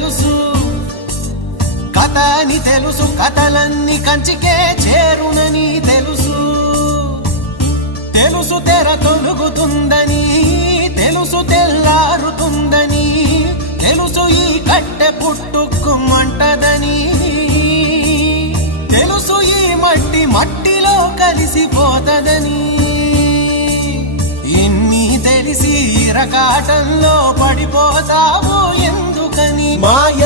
తెలుసు, కథ అని తెలుసు, కథలన్నీ కంచికే చేరునని తెలుసు. తెలుసు తెర తొలుగుతుందని, తెలుసు తెల్లారుతుందని, తెలుసు ఈ కట్టె పుట్టుకుమంటదని, తెలుసు ఈ మట్టి మట్టిలో కలిసిపోతదని. ఇన్ని తెలిసి ఇరకాటంలో పడిపోతావు ఎందుకని? మాయ